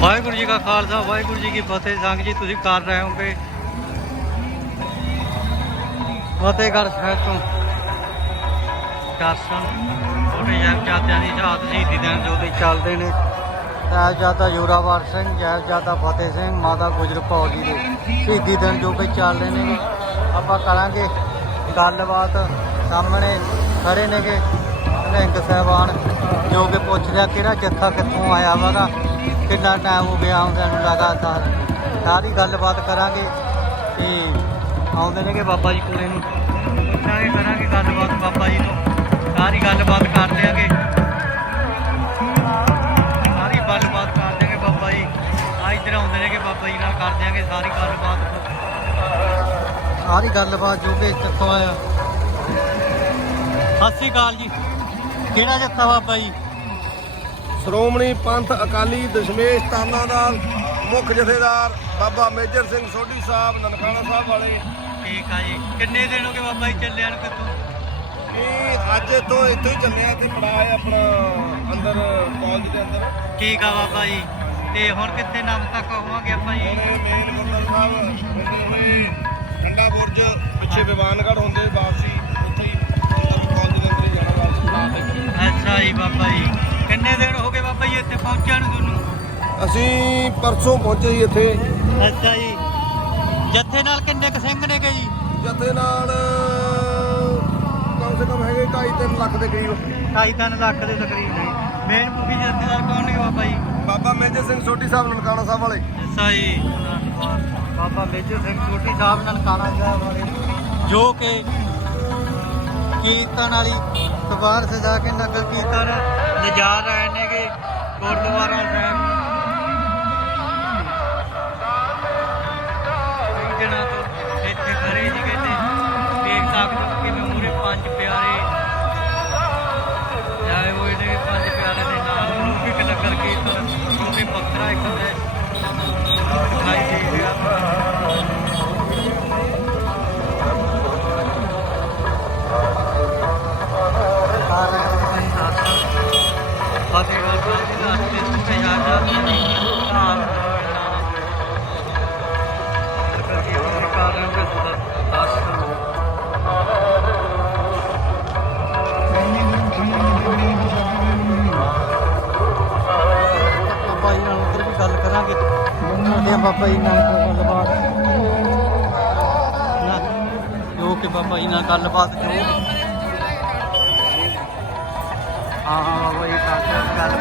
ਵਾਹਿਗੁਰੂ ਜੀ ਕਾ ਖਾਲਸਾ, ਵਾਹਿਗੁਰੂ ਜੀ ਕੀ ਫਤਿਹ। ਸੰਗ ਜੀ, ਤੁਸੀਂ ਕਰ ਰਹੇ ਹੋਗੇ ਫਤਿਹਗੜ੍ਹ ਸਾਹਿਬ ਤੋਂ। ਦਰਸ਼ਨ ਛੋਟੇ ਸਾਹਿਬਜ਼ਾਦਿਆਂ ਦੀ ਸ਼ਹਾਦਤ ਸ਼ਹੀਦੀ ਦਿਨ ਜੋ ਤੇ ਚੱਲਦੇ ਨੇ। ਸਾਹਿਬਜ਼ਾਦਾ ਜੋਰਾਵਰ ਸਿੰਘ ਸਾਹਿਬਜ਼ਾਦਾ ਫਤਿਹ ਸਿੰਘ, ਮਾਤਾ ਗੁਜਰ ਕੌਰ ਜੀ ਦੇ ਸ਼ਹੀਦੀ ਦਿਨ ਜੋ ਕਿ ਚੱਲ ਰਹੇ ਨੇ ਆਪਾਂ ਕਰਾਂਗੇ ਗੱਲਬਾਤ। ਸਾਹਮਣੇ ਖੜੇ ਨੇਗੇ। ਨਿਹੰਗ ਸਾਹਿਬਾਨ ਜੋ ਕਿ ਪੁੱਛਦੇ ਆ, ਕਿਹੜਾ ਜੱਥਾ ਕਿੱਥੋਂ ਆਇਆ ਵਾਗਾ। ਕਿੰਨਾ ਟਾਈਮ ਹੋ ਗਿਆ ਆਉਂਦਿਆਂ ਨੂੰ ਲਗਾਤਾਰ। ਸਾਰੀ ਗੱਲਬਾਤ ਕਰਾਂਗੇ ਤੇ ਆਉਂਦੇ ਨੇਗੇ ਬਾਬਾ ਜੀ ਕੋਲੇ ਨੂੰ। ਪੁੱਛਾਂਗੇ, ਕਰਾਂਗੇ ਗੱਲਬਾਤ ਬਾਬਾ ਜੀ ਤੋਂ। ਸਾਰੀ ਗੱਲਬਾਤ ਕਰ ਦਿਆਂਗੇ। ਸਾਰੀ ਗੱਲਬਾਤ ਕਰ ਦਿਆਂਗੇ ਬਾਬਾ ਜੀ। ਆ ਇੱਧਰ ਆਉਂਦੇ ਨੇਗੇ ਬਾਬਾ ਜੀ ਨਾਲ ਕਰ ਦਿਆਂਗੇ ਸਾਰੀ ਗੱਲਬਾਤ। ਸਾਰੀ ਗੱਲਬਾਤ ਜੋ ਕਿ ਕਿੱਥੋਂ ਆਇਆ। ਸਤਿ ਸ਼੍ਰੀ ਅਕਾਲ ਜੀ। ਕਿਹੜਾ ਜੱਥਾ ਬਾਬਾ ਜੀ? ਸ਼੍ਰੋਮਣੀ ਪੰਥ ਅਕਾਲੀ ਦਸ਼ਮੇਸ਼ ਤਾਨਾ ਦਾ ਮੁੱਖ ਜਥੇਦਾਰ ਬਾਬਾ ਮੇਜਰ ਸਿੰਘ ਸੋਢੀ ਸਾਹਿਬ ਨਨਕਾਣਾ ਸਾਹਿਬ ਵਾਲੇ। ਠੀਕ ਆ ਜੀ। ਕਿੰਨੇ ਦਿਨ ਹੋ ਗਏ ਬਾਬਾ ਜੀ ਚੱਲਿਆ ਨੂੰ ਕਿਤੋਂ ਇਹ ਅੱਜ ਤੋਂ ਇੱਥੋਂ ਹੀ ਚੱਲਿਆ ਤੇ ਪੜਾ ਹੈ ਆਪਣਾ ਅੰਦਰ ਕਾਲਜ ਦੇ ਅੰਦਰ। ਠੀਕ ਆ ਬਾਬਾ ਜੀ। ਤੇ ਹੁਣ ਕਿੱਥੇ ਨਾਮ ਤੱਕ ਹੋਵਾਂਗੇ ਆਪਾਂ ਜੀ? ਮੇਨ ਗੁਰਦੁਆਰਾ ਸਾਹਿਬ ਉਹਦੇ ਠੰਡਾ ਬੁਰਜ ਪਿੱਛੇ ਵਿਵਾਨਗੜ ਹੁੰਦੇ ਵਾਪਸੀ ਜੀ ਇੱਥੇ ਪਹੁੰਚਿਆ ਨੂੰ ਤੁਹਾਨੂੰ? ਅਸੀਂ ਪਰਸੋਂ ਪਹੁੰਚੇ ਜੀ ਇੱਥੇ। ਅੱਛਾ ਜੀ। ਜੱਥੇ ਨਾਲ ਕਿੰਨੇ ਕ ਸਿੰਘ ਨੇਗੇ ਜੀ? ਜਥੇ ਨਾਲ ਕਮ ਸੇ ਕਮ ਹੈਗੇ 2.5 ਲੱਖ ਦੇ ਕਰੀਬ। 2.5 ਲੱਖ ਦੇ ਤਕਰੀਬ ਨੇ। ਮੇਨ ਮੁਖੀ ਜੱਥੇਦਾਰ ਕੌਣ ਨੇ ਬਾਬਾ ਜੀ? ਬਾਬਾ ਮੇਜਰ ਸਿੰਘ ਸੋਢੀ ਸਾਹਿਬ ਨਨਕਾਣਾ ਸਾਹਿਬ ਵਾਲੇ। ਅੱਛਾ ਜੀ। ਬਾਬਾ ਮੇਜਰ ਸਿੰਘ ਛੋਟੀ ਸਾਹਿਬ ਨਾਲ ਕਾਣਾ ਸਾਹਿਬ ਵਾਲੇ। ਜੋ ਕਿ ਕੀਰਤਨ ਵਾਲੀ ਸਵਾਰ ਸਜਾ ਕੇ ਨਗਰ ਕੀਰਤਨ ਲਿਜਾ ਰਹੇ ਨੇਗੇ ਗੁਰਦੁਆਰਾ ਸਾਹਿਬ ਬਾਬਾ ਜੀ ਨਾਲ ਗੱਲ ਕਰਾਂਗੇ। ਬਾਬਾ ਜੀ ਨਾਲ ਗੱਲਬਾਤ ਨਾ, ਜੋ ਕਿ ਬਾਬਾ ਜੀ ਨਾਲ ਗੱਲਬਾਤ ਜੋ ਹਾਂ ਹਾਂ, ਬਾਬਾ ਜੀ ਕਰਦੇ ਆ ਨਾਲ